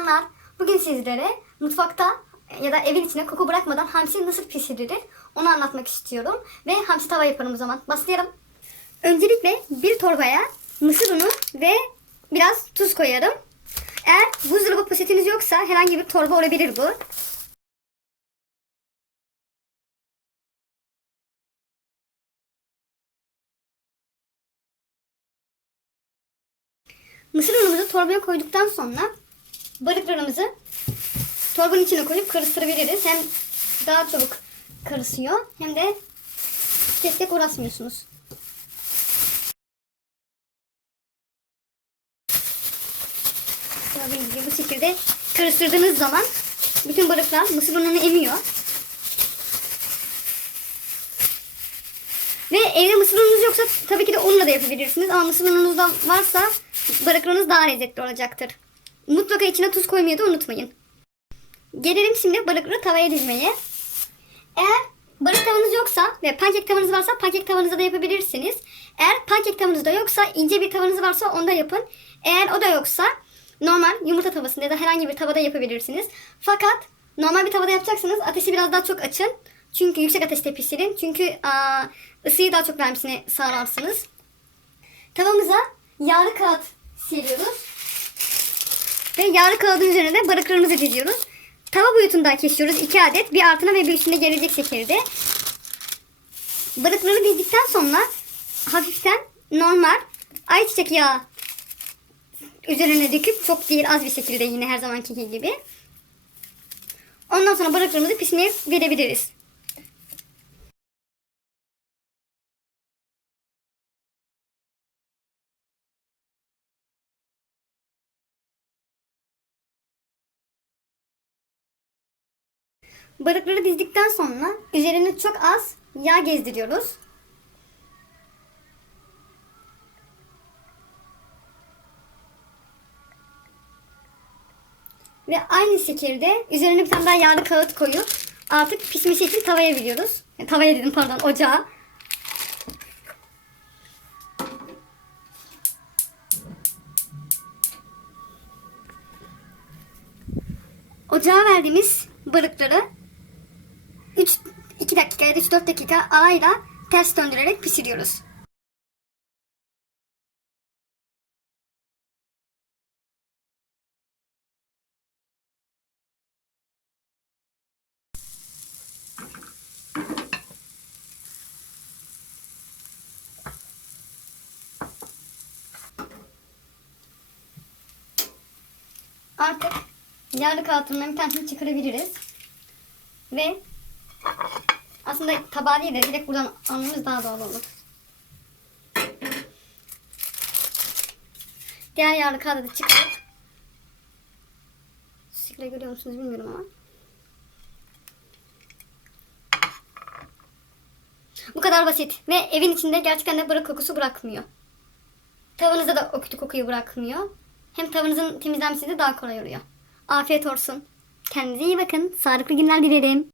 selamlar. Bugün sizlere mutfakta ya da evin içine koku bırakmadan hamsi nasıl pişirilir onu anlatmak istiyorum. Ve hamsi tava yaparım o zaman. Başlayalım. Öncelikle bir torbaya mısır unu ve biraz tuz koyarım. Eğer buzdolabı poşetiniz yoksa herhangi bir torba olabilir bu. Mısır unumuzu torbaya koyduktan sonra balıklarımızı torbanın içine koyup karıştırabiliriz. Hem daha çabuk karışıyor hem de tek tek uğraşmıyorsunuz. Gibi bu şekilde karıştırdığınız zaman bütün balıklar mısır ununu emiyor. Ve evde mısır ununuz yoksa tabii ki de unla da yapabilirsiniz. Ama mısır ununuz da varsa balıklarınız daha lezzetli olacaktır. Mutlaka içine tuz koymayı da unutmayın. Gelelim şimdi balıkları tavaya dizmeye. Eğer balık tavanız yoksa ve pankek tavanız varsa pankek tavanızda da yapabilirsiniz. Eğer pankek tavanız da yoksa ince bir tavanız varsa onda yapın. Eğer o da yoksa normal yumurta tavasında ya da herhangi bir tavada yapabilirsiniz. Fakat normal bir tavada yapacaksanız ateşi biraz daha çok açın. Çünkü yüksek ateşte pişirin. Çünkü aa, ısıyı daha çok vermesini sağlarsınız. Tavamıza yağlı kağıt seriyoruz. Ve yağlı kağıdın üzerine de balıklarımızı diziyoruz. Tava boyutunda kesiyoruz. 2 adet. Bir altına ve bir üstüne gelecek şekilde. Balıkları dizdikten sonra hafiften normal ayçiçek yağı üzerine döküp çok değil az bir şekilde yine her zamanki gibi. Ondan sonra balıklarımızı pişmeye verebiliriz. Balıkları dizdikten sonra üzerine çok az yağ gezdiriyoruz. Ve aynı şekilde üzerine bir tane daha yağlı kağıt koyup artık pişmesi için tavaya veriyoruz. E, Tavaya dedim pardon ocağa. Ocağa verdiğimiz balıkları 3 2 dakika ya da 3-4 dakika arayla ters döndürerek pişiriyoruz. Artık yağlı kağıtından bir tanesini çıkarabiliriz. Ve aslında tabağa değil de direkt buradan almamız daha doğal olur. Diğer yağlı kağıdı da çıkarıp şekilde görüyor musunuz bilmiyorum ama. Bu kadar basit ve evin içinde gerçekten de balık kokusu bırakmıyor. Tavanızda da o kötü kokuyu bırakmıyor. Hem tavanızın temizlenmesi de daha kolay oluyor. Afiyet olsun. Kendinize iyi bakın. Sağlıklı günler dilerim.